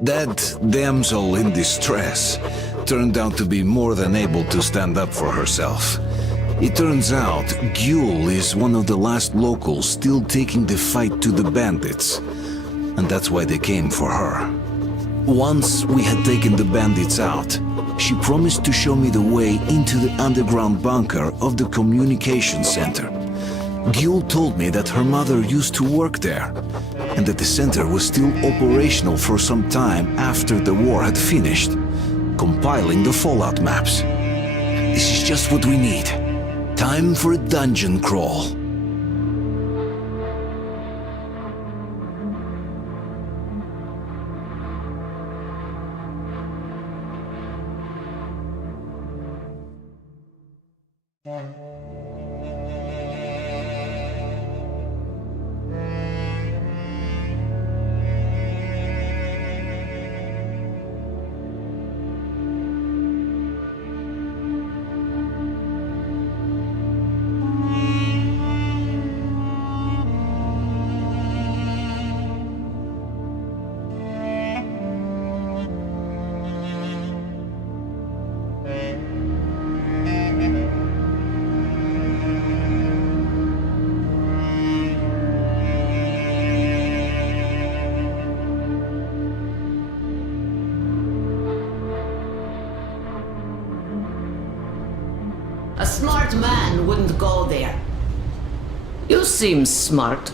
That damsel in distress turned out to be more than able to stand up for herself. It turns out Gyul is one of the last locals still taking the fight to the bandits, and that's why they came for her. Once we had taken the bandits out, she promised to show me the way into the underground bunker of the communication center. Gyul told me that her mother used to work there, and that the center was still operational for some time after the war had finished, compiling the fallout maps. This is just what we need. Time for a dungeon crawl. A smart man wouldn't go there. You seem smart,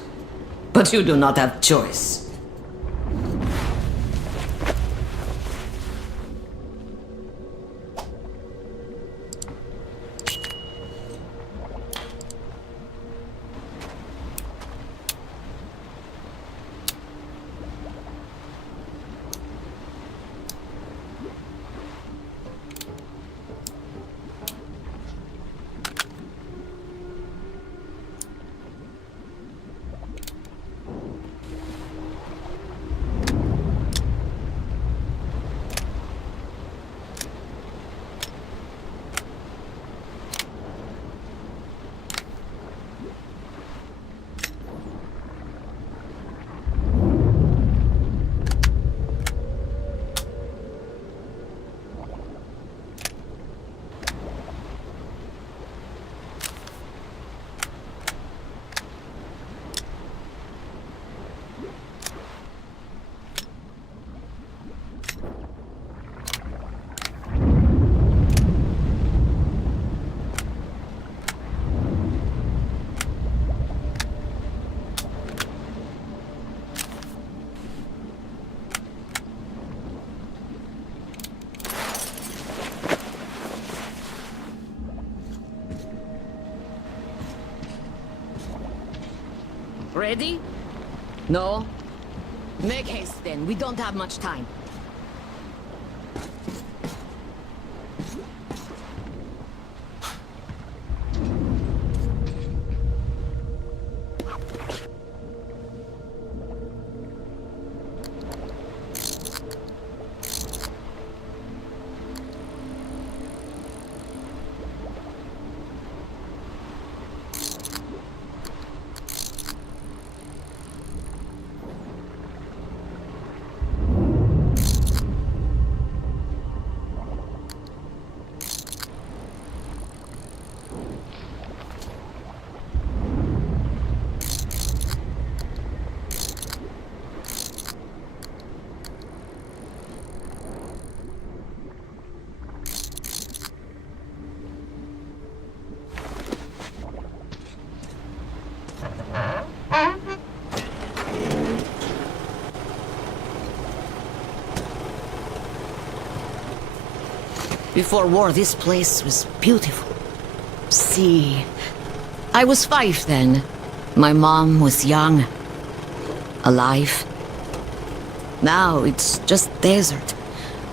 but you do not have choice. Ready? No? Make haste then, we don't have much time. Before war, this place was beautiful. See, I was 5 then. My mom was young, alive. Now it's just desert.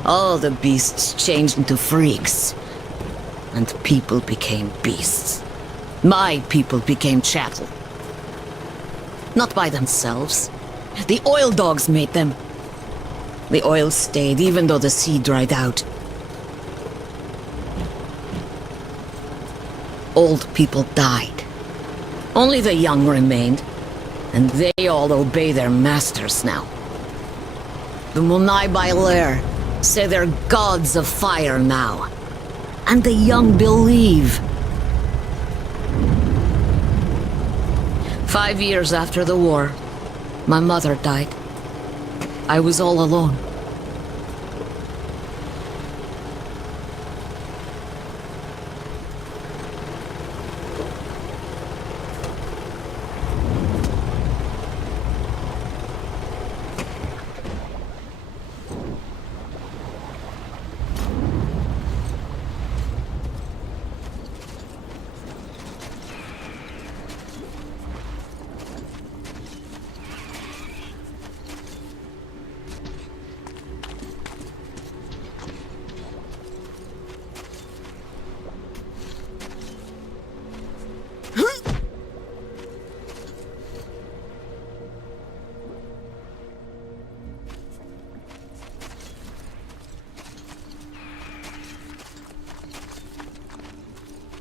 All the beasts changed into freaks. And people became beasts. My people became chattel. Not by themselves. The oil dogs made them. The oil stayed even though the sea dried out. Old people died. Only the young remained, and they all obey their masters now. The Munai Bailer say they're gods of fire now. And the young believe. 5 years after the war, my mother died. I was all alone.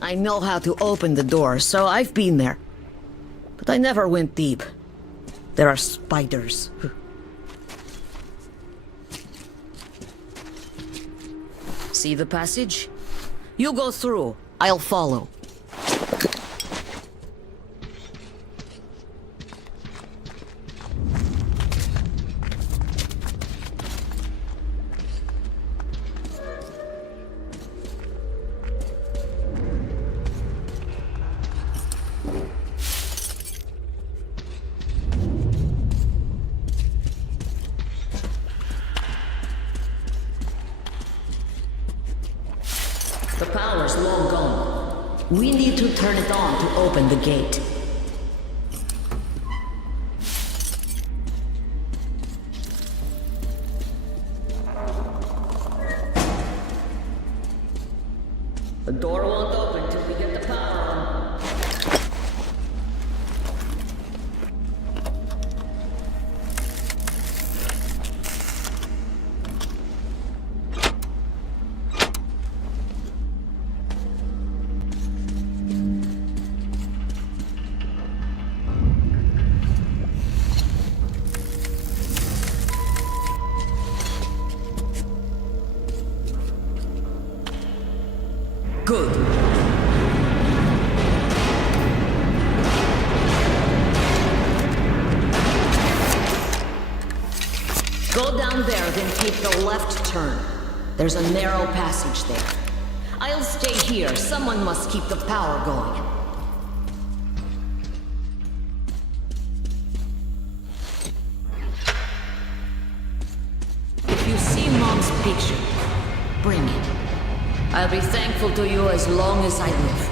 I know how to open the door, so I've been there. But I never went deep. There are spiders. See the passage? You go through. I'll follow. The power's long gone. We need to turn it on to open the gate. The door won't open till we get the power on. Good. Go down there, then take the left turn. There's a narrow passage there. I'll stay here. Someone must keep the power going. If you see Mom's picture, bring it. I'll be thankful to you as long as I live.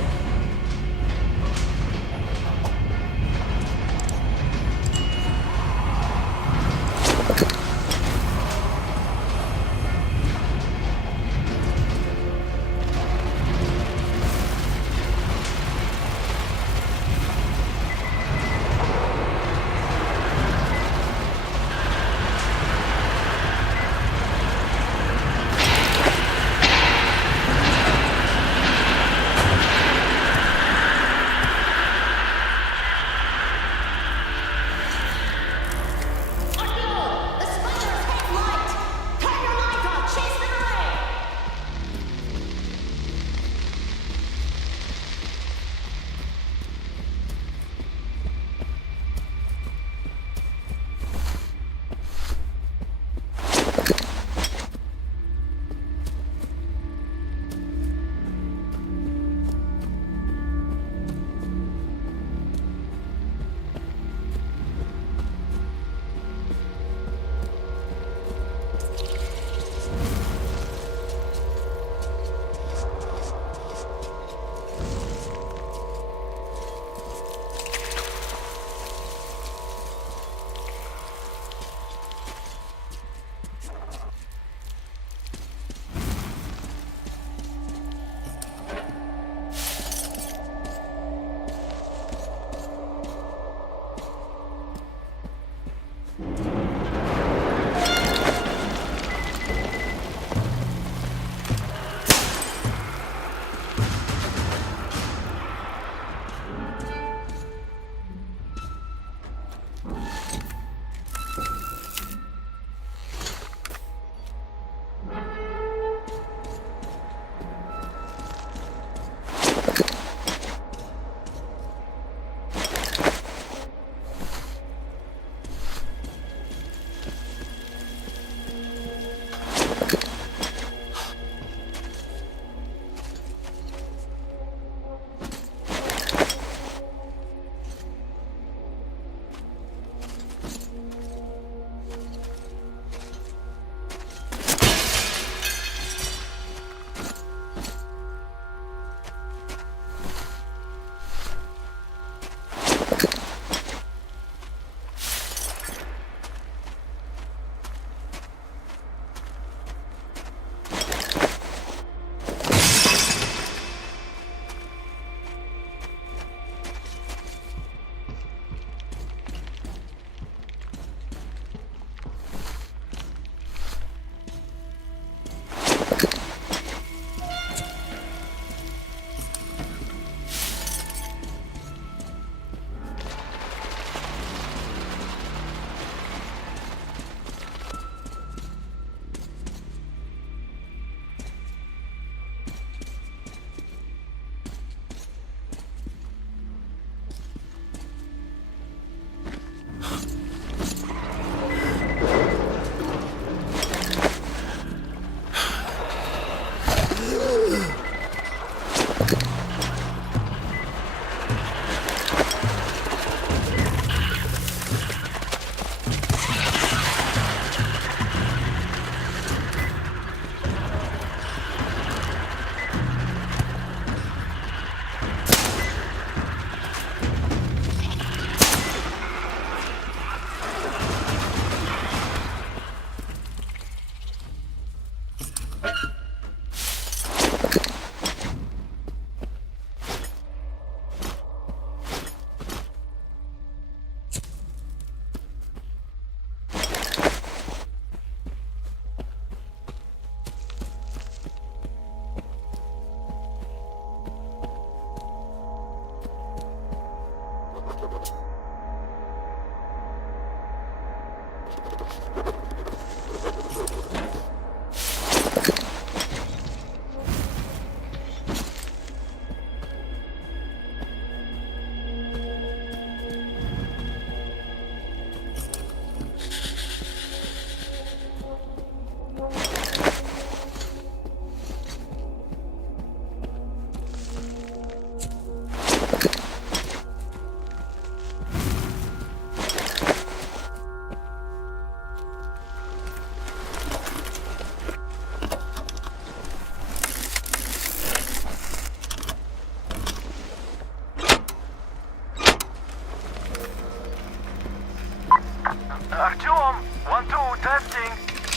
Artyom, 1-2, testing.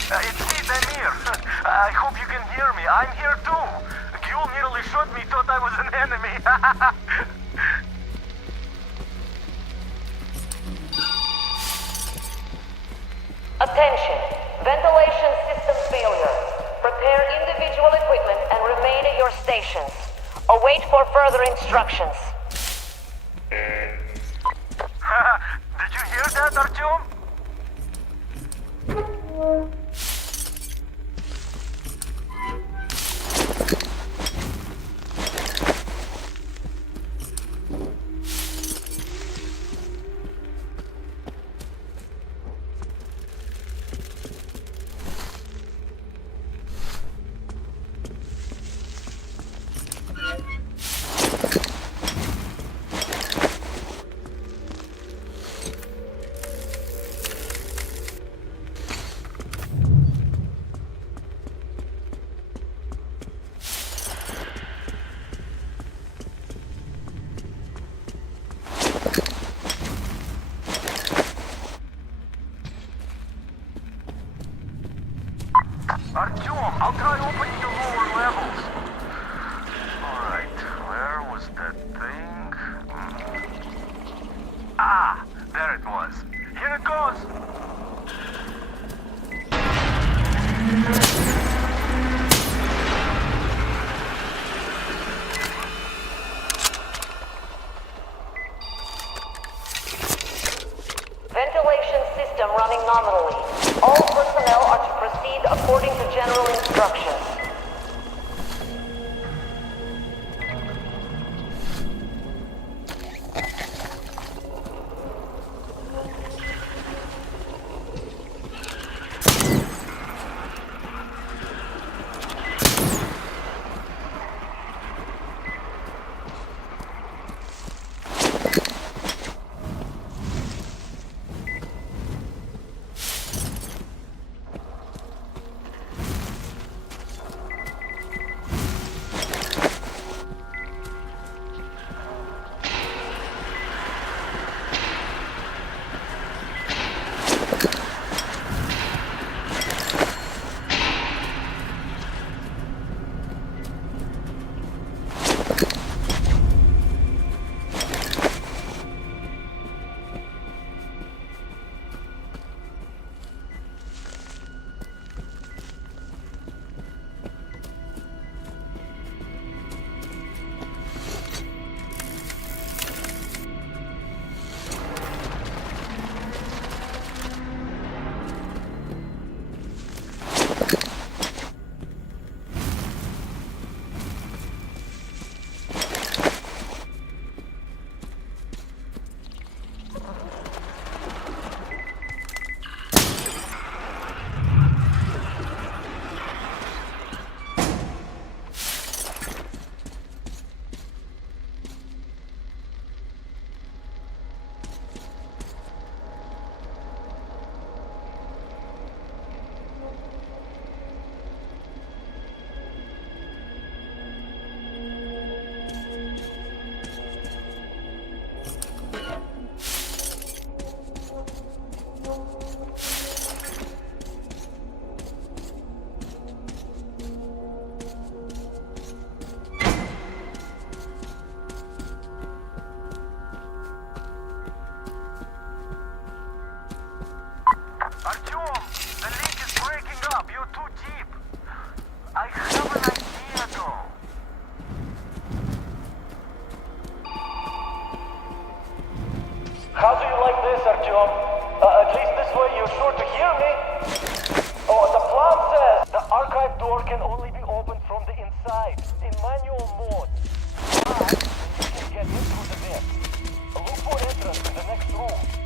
It's me, Damir. I hope you can hear me. I'm here too. Gyul nearly shot me, thought I was an enemy. Attention! Ventilation system failure. Prepare individual equipment and remain at your stations. Await for further instructions. Did you hear that, Artyom? Artyom, I'll try opening the lower levels. Alright, where was that thing? Ah, there it was. Here it goes. Ventilation system running nominally. All personnel are to proceed according to general instructions. door can only be opened from the inside, in manual mode. But you can get in through the vent. Look for entrance in the next room.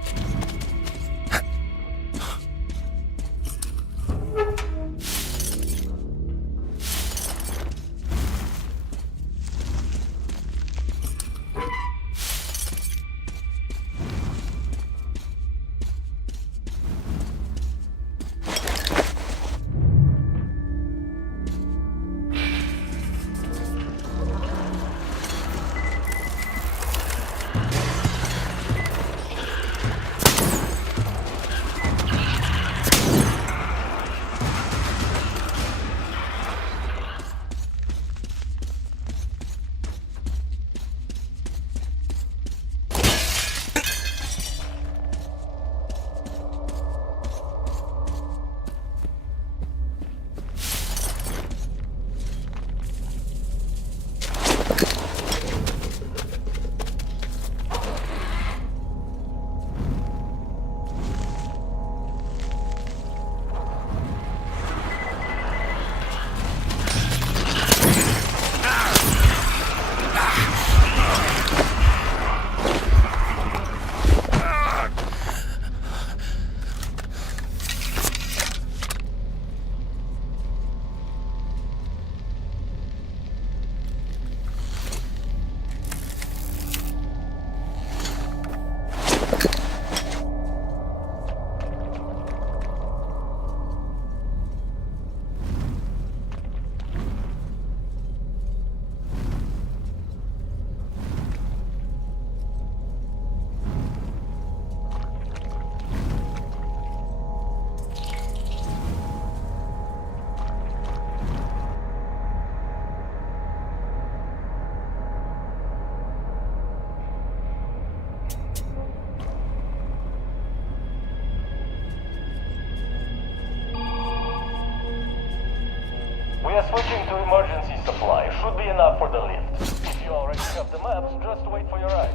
We are switching to emergency supply. Should be enough for the lift. If you already have the maps, just wait for your ride.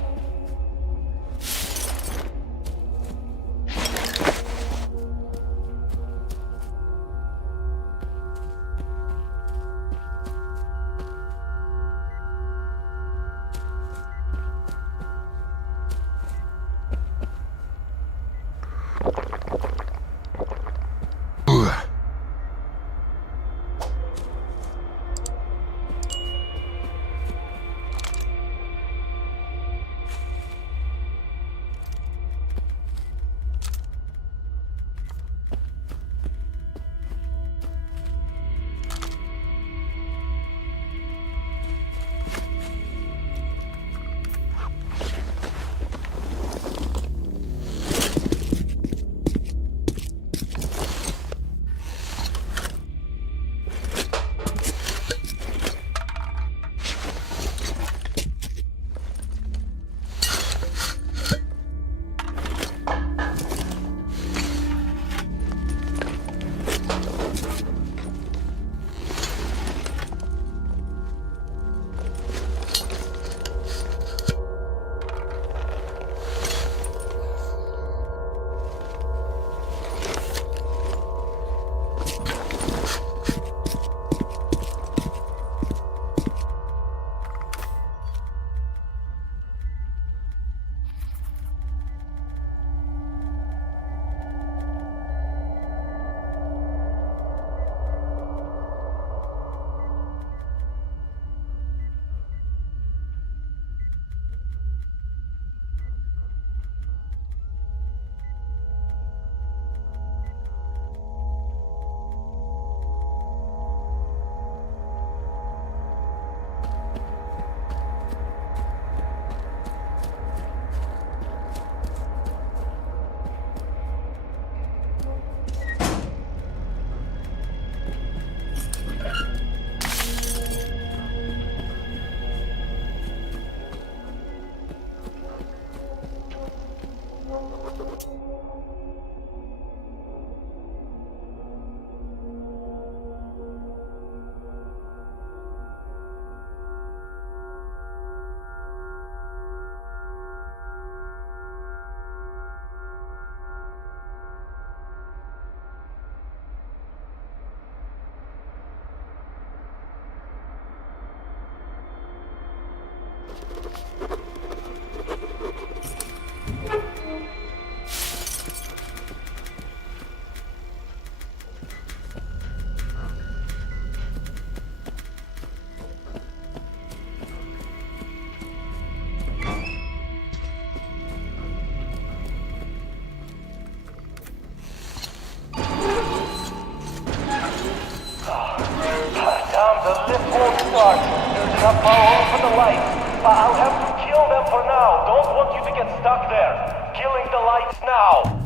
the lift won't start. There's enough power only for the lights. I'll have to kill them for now. Don't want you to get stuck there. Killing the lights now.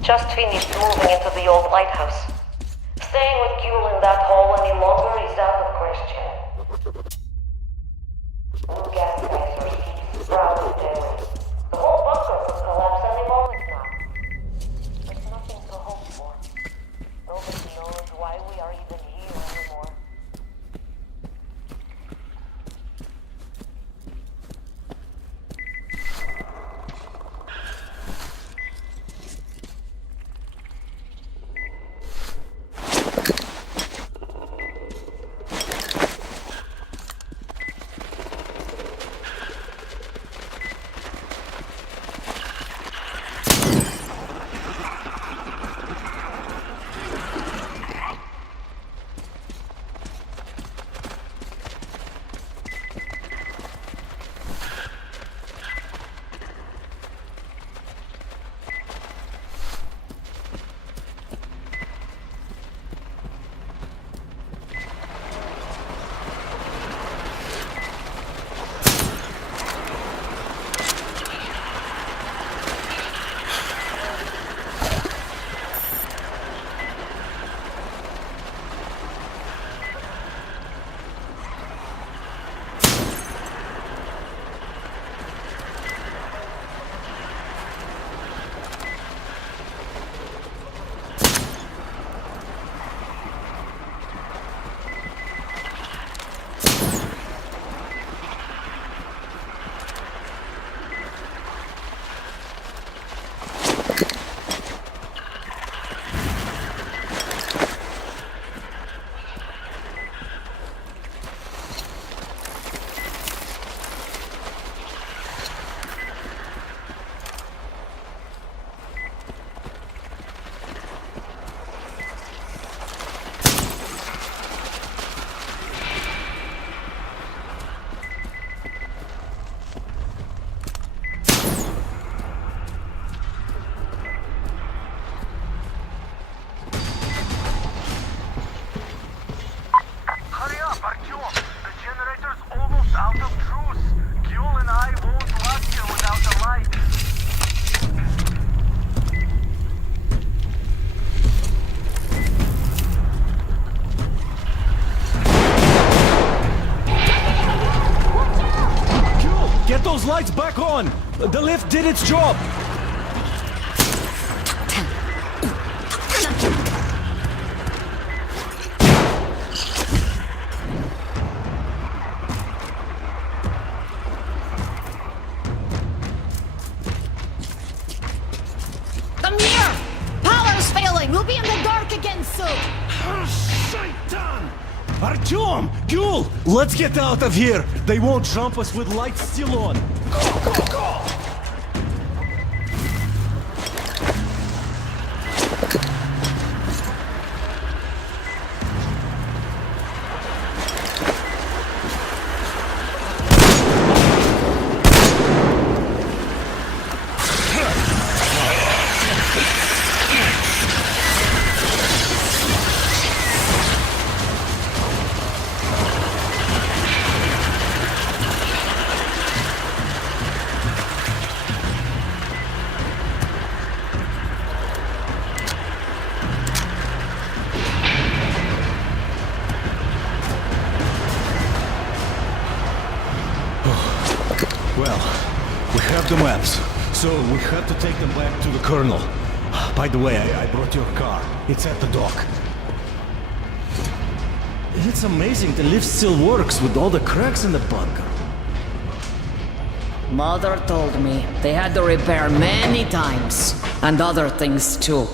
Just finished moving into the old lighthouse. Staying with Gule in that hole any longer is out of question. New gas lasers keep sprouting daily. The whole bunker could collapse any moment now. There's nothing to hope for. Nobody knows why we are even here anymore. Lights back on! The lift did its job! Come here! Power's failing! We'll be in the dark again soon! Shaitan! Artyom! Gule! Let's get out of here! They won't jump us with lights still on! Go, go, go! the maps. So we had to take them back to the Colonel. By the way, I brought your car. It's at the dock. It's amazing the lift still works with all the cracks in the bunker. Mother told me they had to repair many times, and other things too.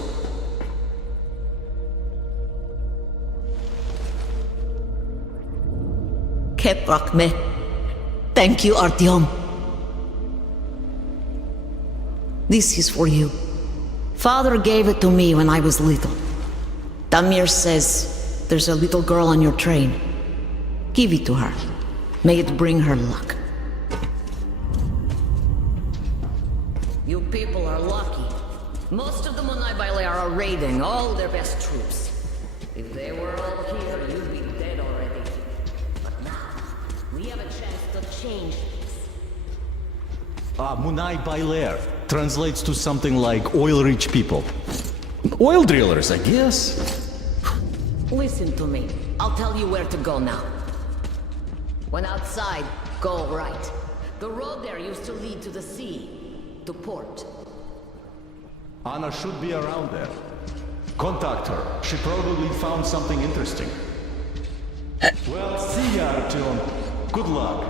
Keprakme. Thank you, Artyom. This is for you. Father gave it to me when I was little. Damir says there's a little girl on your train. Give it to her. May it bring her luck. You people are lucky. Most of the Munai Baile are raiding all their best troops. If they were all here, you'd be dead already. But now, we have a chance to change this. Munai Bailer translates to something like oil-rich people. Oil drillers, I guess. Listen to me. I'll tell you where to go now. When outside, go right. The road there used to lead to the sea, to port. Anna should be around there. Contact her. She probably found something interesting. Well, see ya, Artyom. Good luck.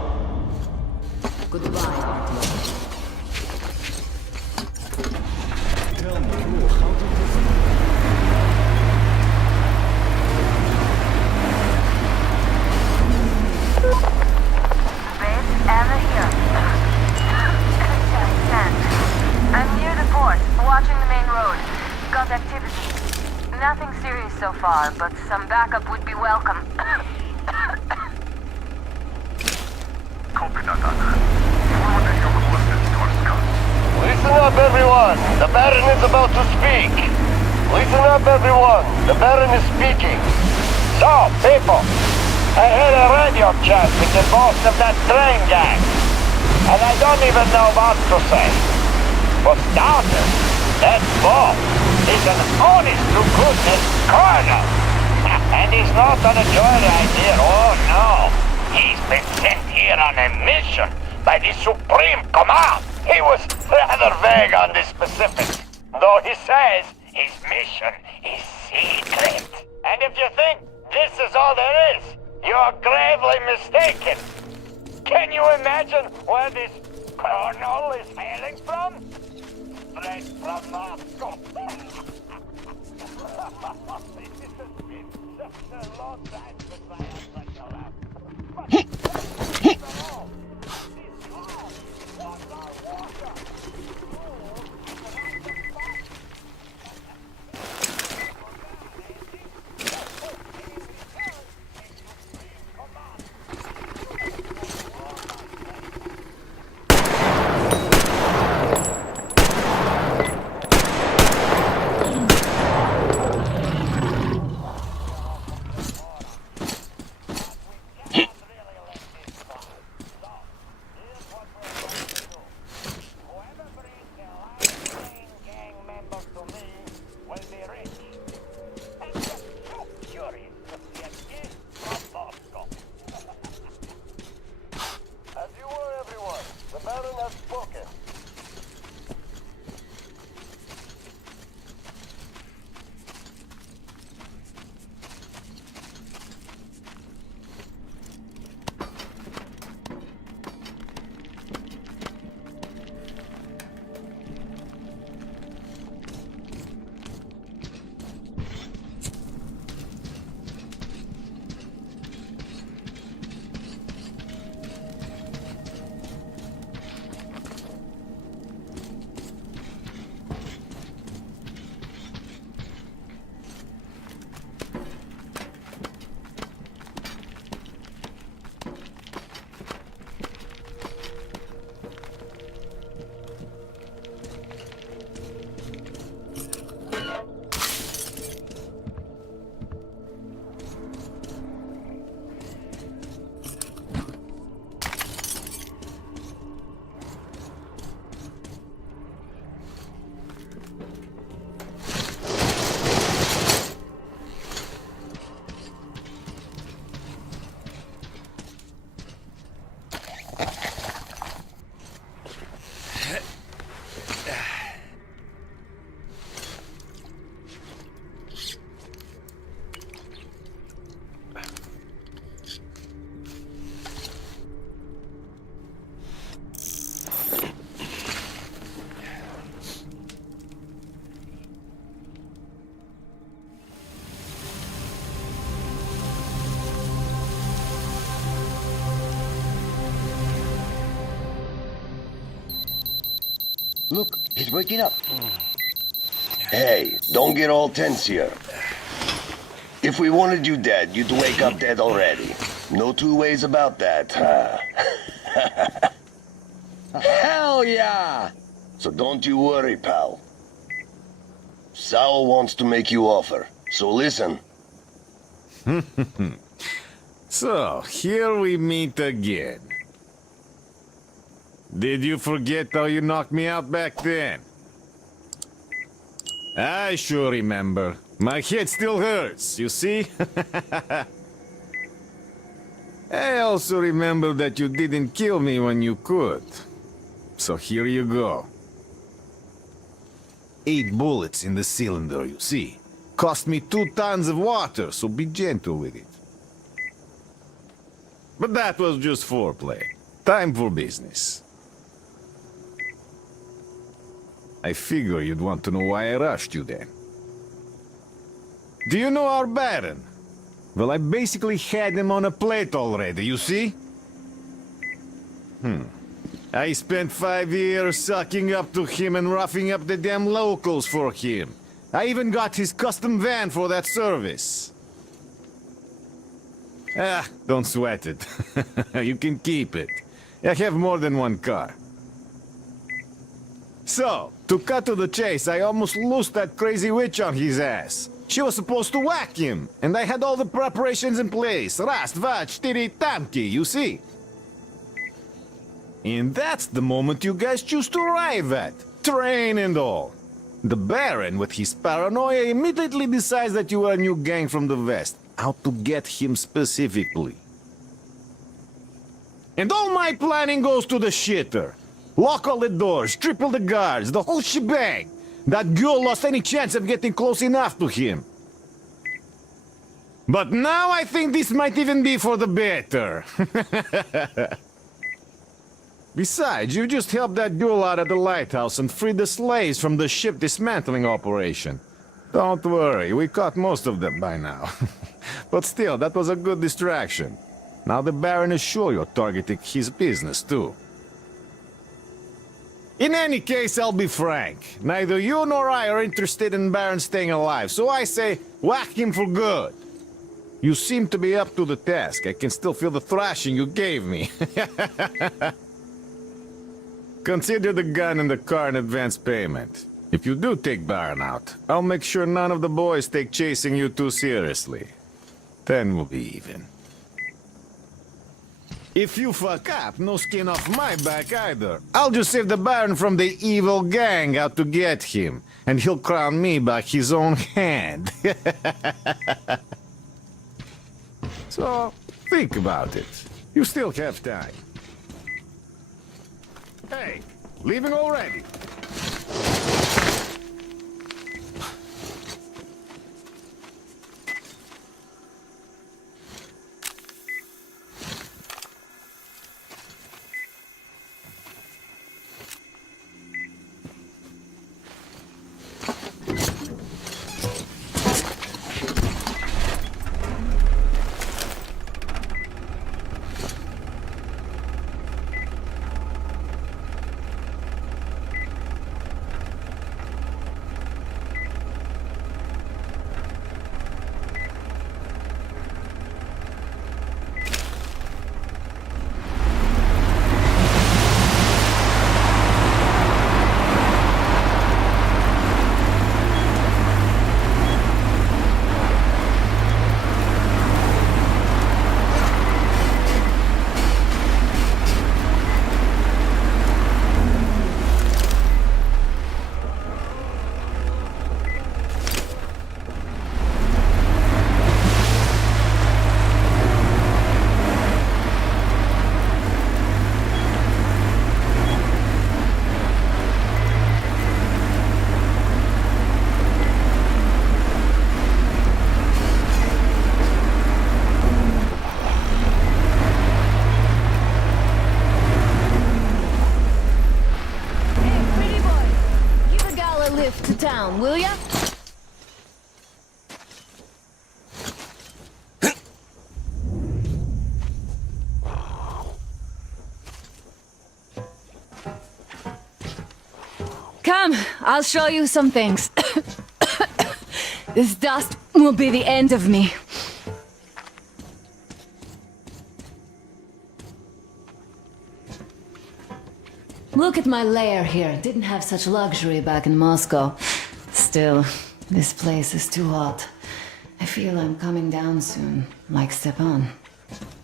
Goodbye, Artyom. Tell me, how did this... Base, Anna here. I'm near the port, watching the main road. Got activity. Nothing serious so far, but some backup would be welcome. Copy that, Anna. Forwarding your coordinates to our scouts. Listen up, everyone! The Baron is about to speak! Listen up, everyone! The Baron is speaking! So, people, I had a radio chat with the boss of that train gang, and I don't even know what to say. For starters, that boss is an honest-to-goodness colonel! And he's not on a joyride here, oh no! He's been sent here on a mission by the Supreme Command! He was rather vague on the specifics, though he says his mission is secret. And if you think this is all there is, you're gravely mistaken. Can you imagine where this colonel is hailing from? Straight from Moscow. This has been such a long time since I had such a laugh. But after all, this car was our water. Look, he's waking up. Hey, don't get all tense here. If we wanted you dead, you'd wake up dead already. No two ways about that, huh? Hell yeah! So don't you worry, pal. Saul wants to make you offer, so listen. So, here we meet again. Did you forget how you knocked me out back then? I sure remember. My head still hurts, you see? I also remember that you didn't kill me when you could. So here you go. 8 bullets in the cylinder, you see. Cost me 2 tons of water, so be gentle with it. But that was just foreplay. Time for business. I figure you'd want to know why I rushed you then. Do you know our Baron? Well, I basically had him on a plate already, you see? I spent 5 years sucking up to him and roughing up the damn locals for him. I even got his custom van for that service. Ah, don't sweat it. You can keep it. I have more than one car. So, to cut to the chase, I almost lost that crazy witch on his ass. She was supposed to whack him, and I had all the preparations in place. Rast, vach, tiri, tamki, you see? And that's the moment you guys choose to arrive at. Train and all. The Baron, with his paranoia, immediately decides that you are a new gang from the West. Out to get him specifically. And all my planning goes to the shitter. Lock all the doors, triple the guards, the whole shebang. That girl lost any chance of getting close enough to him. But now I think this might even be for the better. Besides, you just helped that girl out at the lighthouse and freed the slaves from the ship dismantling operation. Don't worry, we caught most of them by now. But still, that was a good distraction. Now the Baron is sure you're targeting his business too. In any case, I'll be frank. Neither you nor I are interested in Baron staying alive, so I say, whack him for good. You seem to be up to the task. I can still feel the thrashing you gave me. Consider the gun and the car in advance payment. If you do take Baron out, I'll make sure none of the boys take chasing you too seriously. Then we'll be even. If you fuck up, no skin off my back either. I'll just save the Baron from the evil gang out to get him, and he'll crown me by his own hand. So, think about it. You still have time. Hey, leaving already? Come, I'll show you some things. This dust will be the end of me. Look at my lair here. Didn't have such luxury back in Moscow. Still, this place is too hot. I feel I'm coming down soon, like Stepan.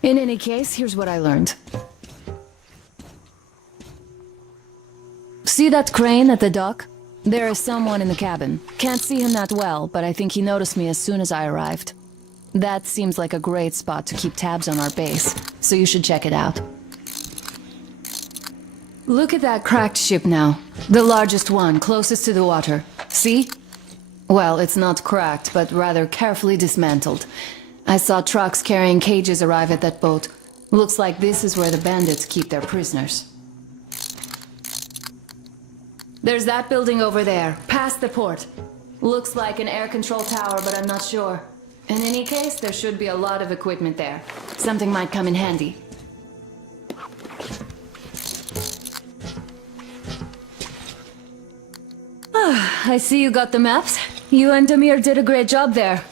In any case, here's what I learned. See that crane at the dock? There is someone in the cabin. Can't see him that well, but I think he noticed me as soon as I arrived. That seems like a great spot to keep tabs on our base, so you should check it out. Look at that cracked ship now. The largest one, closest to the water. See? Well, it's not cracked, but rather carefully dismantled. I saw trucks carrying cages arrive at that boat. Looks like this is where the bandits keep their prisoners. There's that building over there, past the port. Looks like an air control tower, but I'm not sure. In any case, there should be a lot of equipment there. Something might come in handy. I see you got the maps. You and Damir did a great job there.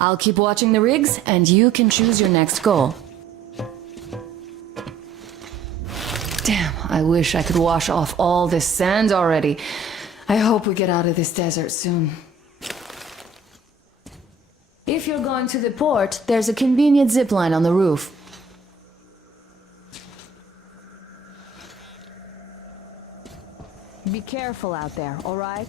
I'll keep watching the rigs, and you can choose your next goal. Damn, I wish I could wash off all this sand already. I hope we get out of this desert soon. If you're going to the port, there's a convenient zipline on the roof. Be careful out there, all right?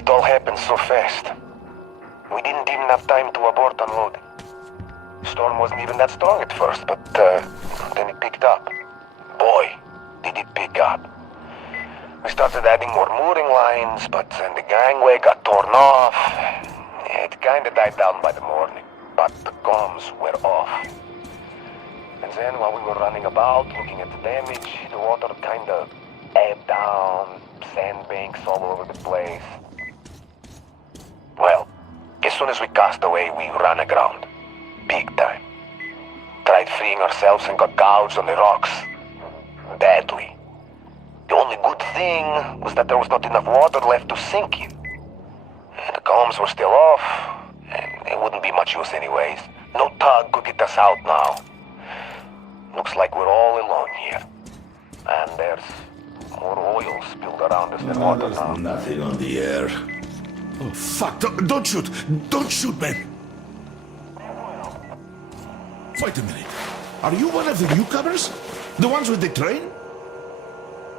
It all happened so fast. We didn't even have time to abort unloading. Storm wasn't even that strong at first, but then it picked up. Boy, did it pick up. We started adding more mooring lines, but then the gangway got torn off. It kinda died down by the morning, but the comms were off. And then while we were running about, looking at the damage, the water kinda ebbed down, sandbanks all over the place. Well, as soon as we cast away, we ran aground. Big time. Tried freeing ourselves and got gouged on the rocks. Badly. The only good thing was that there was not enough water left to sink you. The comms were still off, and it wouldn't be much use anyways. No tug could get us out now. Looks like we're all alone here. And there's more oil spilled around us than water now. Nothing on the air. Oh, fuck. Don't shoot. Don't shoot, man. Wait a minute. Are you one of the newcomers? The ones with the train?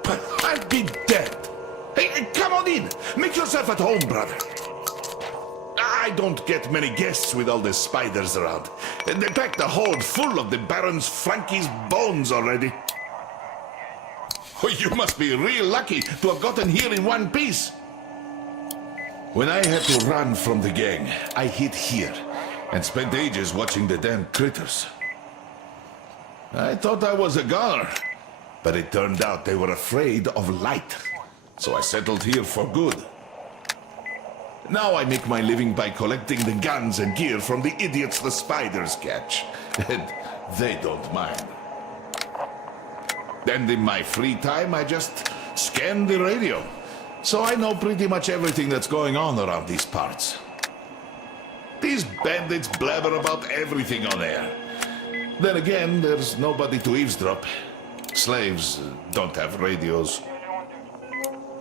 But I'd be dead. Hey, come on in. Make yourself at home, brother. I don't get many guests with all the spiders around. They packed the hold full of the Baron's Frankie's bones already. Oh, you must be real lucky to have gotten here in one piece. When I had to run from the gang, I hid here and spent ages watching the damn critters. I thought I was a goner, but it turned out they were afraid of light. So I settled here for good. Now I make my living by collecting the guns and gear from the idiots the spiders catch. And they don't mind. And in my free time, I just scan the radio. So I know pretty much everything that's going on around these parts. These bandits blabber about everything on air. Then again, there's nobody to eavesdrop. Slaves don't have radios.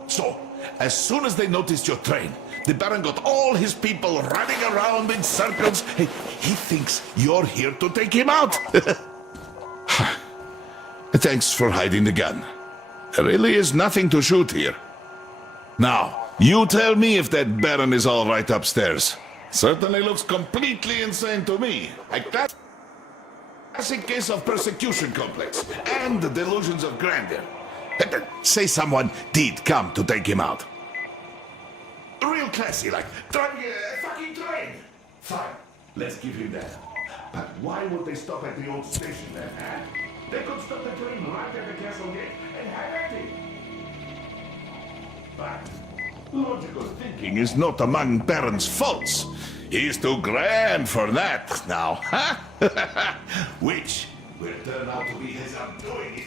So, as soon as they noticed your train, the Baron got all his people running around in circles. Hey, he thinks you're here to take him out. Thanks for hiding the gun. There really is nothing to shoot here. Now, you tell me if that Baron is all right upstairs. Certainly looks completely insane to me. A classic case of persecution complex and delusions of grandeur. Say someone did come to take him out. Real classy, like driving a fucking train. Fine, let's give him that. But why would they stop at the old station then, huh? They could stop the train right at the castle gate and have at it. But logical thinking is not among Baron's faults. He's too grand for that now, huh? Which will turn out to be his undoing.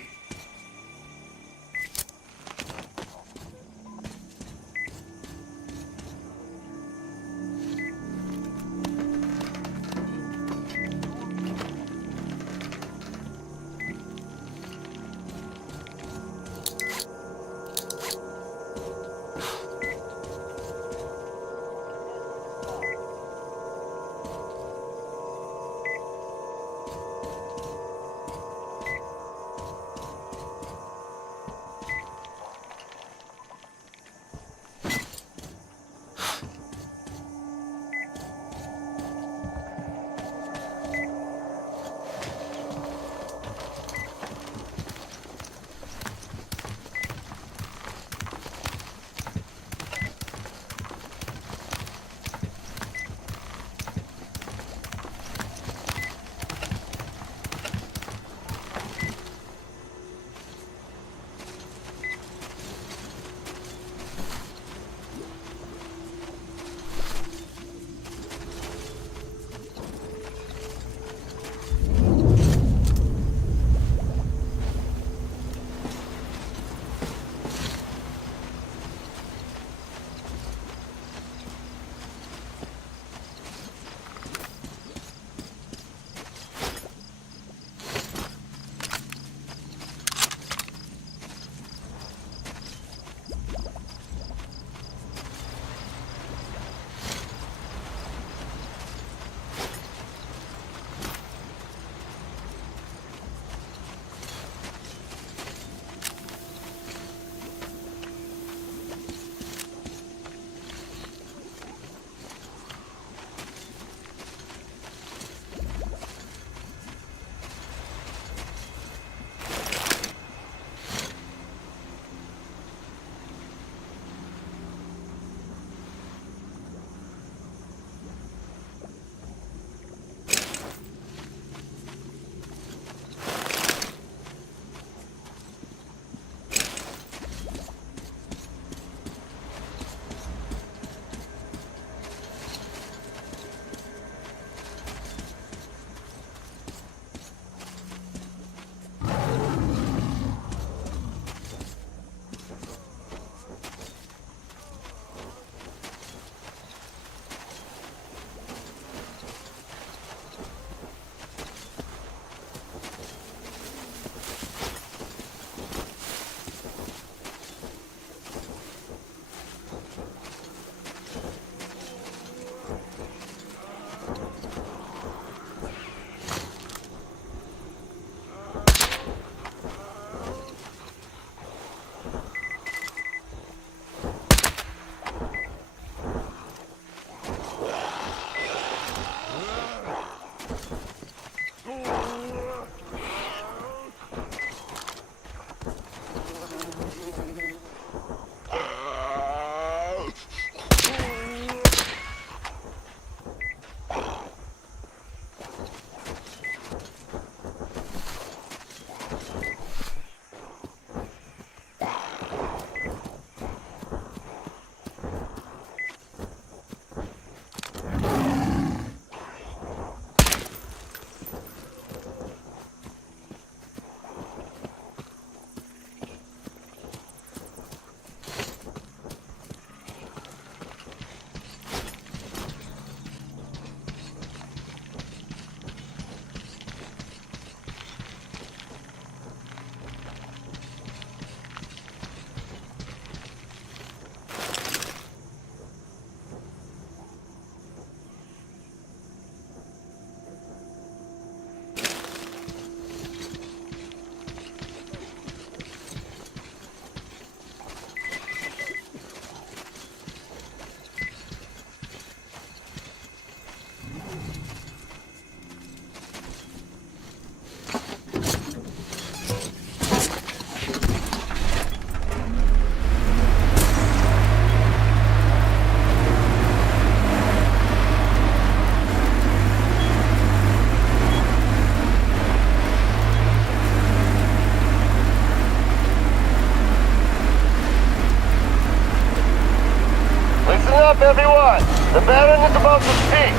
up, everyone! The Baron is about to speak!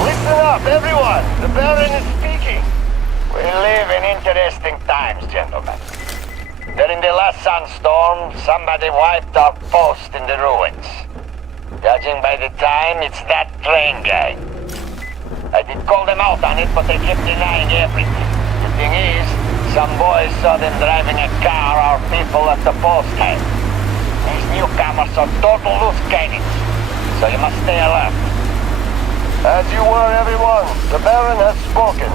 Listen up, everyone! The Baron is speaking! We live in interesting times, gentlemen. During the last sandstorm, somebody wiped our post in the ruins. Judging by the time, it's that train guy. I did call them out on it, but they kept denying everything. The thing is, some boys saw them driving a car our people at the post had. These newcomers are total loose cannons, so you must stay alert. As you were, everyone. The Baron has spoken.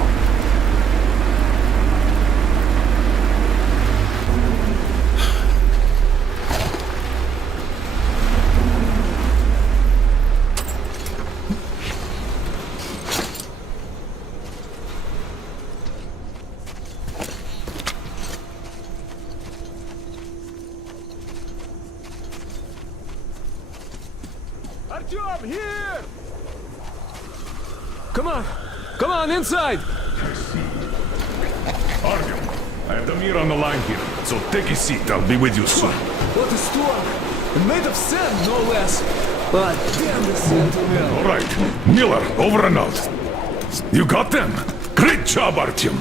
Artyom, here! Come on, inside! Artyom, I have Damir on the line here, so take a seat. I'll be with you soon. What a storm! And made of sand, no less! But damn the sand to hell! All right, Miller, over and out. You got them? Great job, Artyom.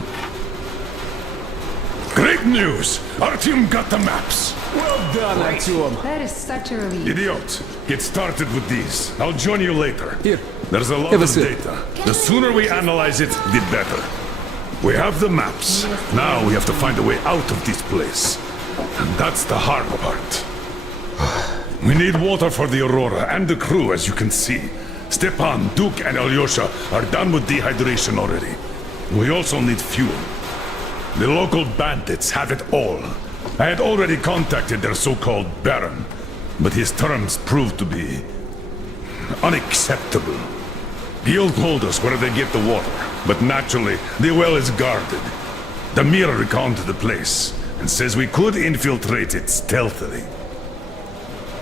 Great news! Artyom got the maps. Well done, Artyom! That is such a relief. Idiot, get started with these. I'll join you later. Here. There's a lot Have a of sip. data. The sooner we analyze it, the better. We have the maps. Now we have to find a way out of this place. And that's the hard part. We need water for the Aurora and the crew, as you can see. Stepan, Duke, and Alyosha are done with dehydration already. We also need fuel. The local bandits have it all. I had already contacted their so-called Baron, but his terms proved to be unacceptable. He'll told us where they get the water, but naturally, the well is guarded. Damir recounted the place, and says we could infiltrate it stealthily.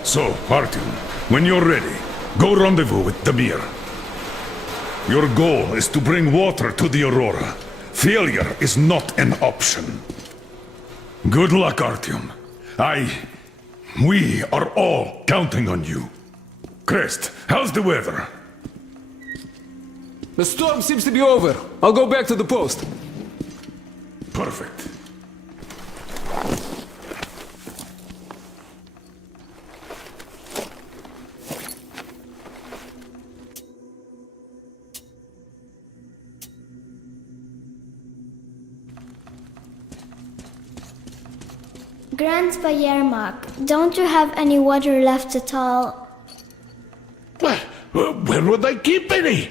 So, Artyom, when you're ready, go rendezvous with Damir. Your goal is to bring water to the Aurora. Failure is not an option. Good luck, Artyom. We are all counting on you. Crest, how's the weather? The storm seems to be over. I'll go back to the post. Perfect. Grandpa Yermak, don't you have any water left at all? Where would I keep any?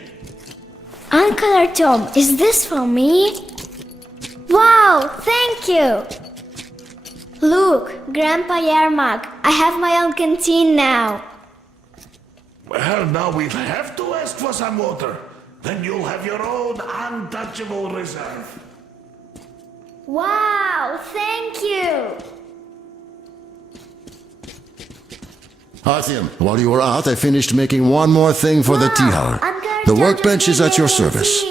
Uncle Artyom, is this for me? Wow, thank you! Look, Grandpa Yermak, I have my own canteen now. Well, now we'll have to ask for some water. Then you'll have your own untouchable reserve. Wow, thank you! Artyom, while you were out, I finished making one more thing for the tea hour. The workbench is at your service.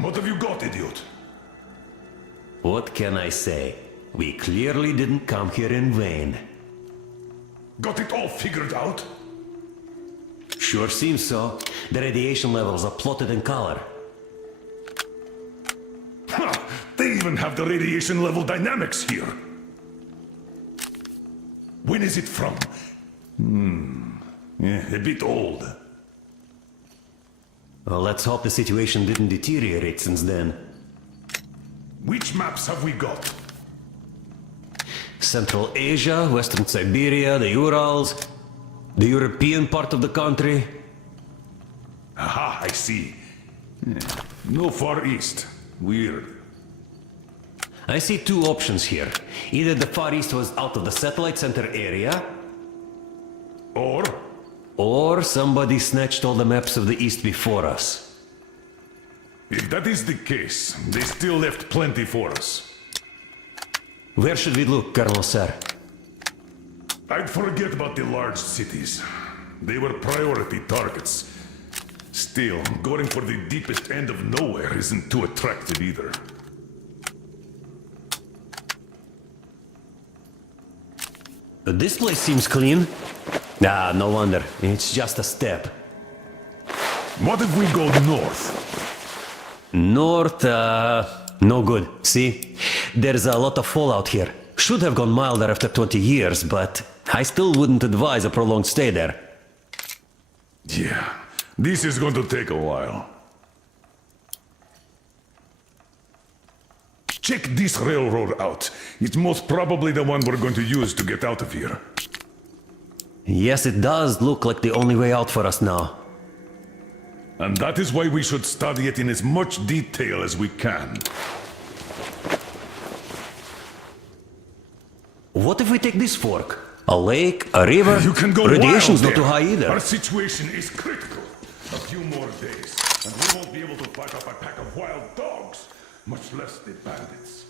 What have you got, idiot? What can I say? We clearly didn't come here in vain. Got it all figured out? Sure seems so. The radiation levels are plotted in color. Ha! They even have the radiation level dynamics here. When is it from? A bit old. Well, let's hope the situation didn't deteriorate since then. Which maps have we got? Central Asia, Western Siberia, the Urals, the European part of the country. Aha, I see. No Far East. Weird. I see two options here. Either the Far East was out of the satellite center area, or somebody snatched all the maps of the East before us. If that is the case, they still left plenty for us. Where should we look, Colonel Sir? I'd forget about the large cities. They were priority targets. Still, going for the deepest end of nowhere isn't too attractive either. This place seems clean. Ah, no wonder. It's just a step. What if we go north? North, no good. See? There's a lot of fallout here. Should have gone milder after 20 years, but I still wouldn't advise a prolonged stay there. Yeah, this is going to take a while. Check this railroad out. It's most probably the one we're going to use to get out of here. Yes, it does look like the only way out for us now. And that is why we should study it in as much detail as we can. What if we take this fork? A lake, a river? You can go Radiation's wild not too there. high either. Our situation is critical. A few more days, and we won't be able to fight off a pack of wild dogs, much less the bandits.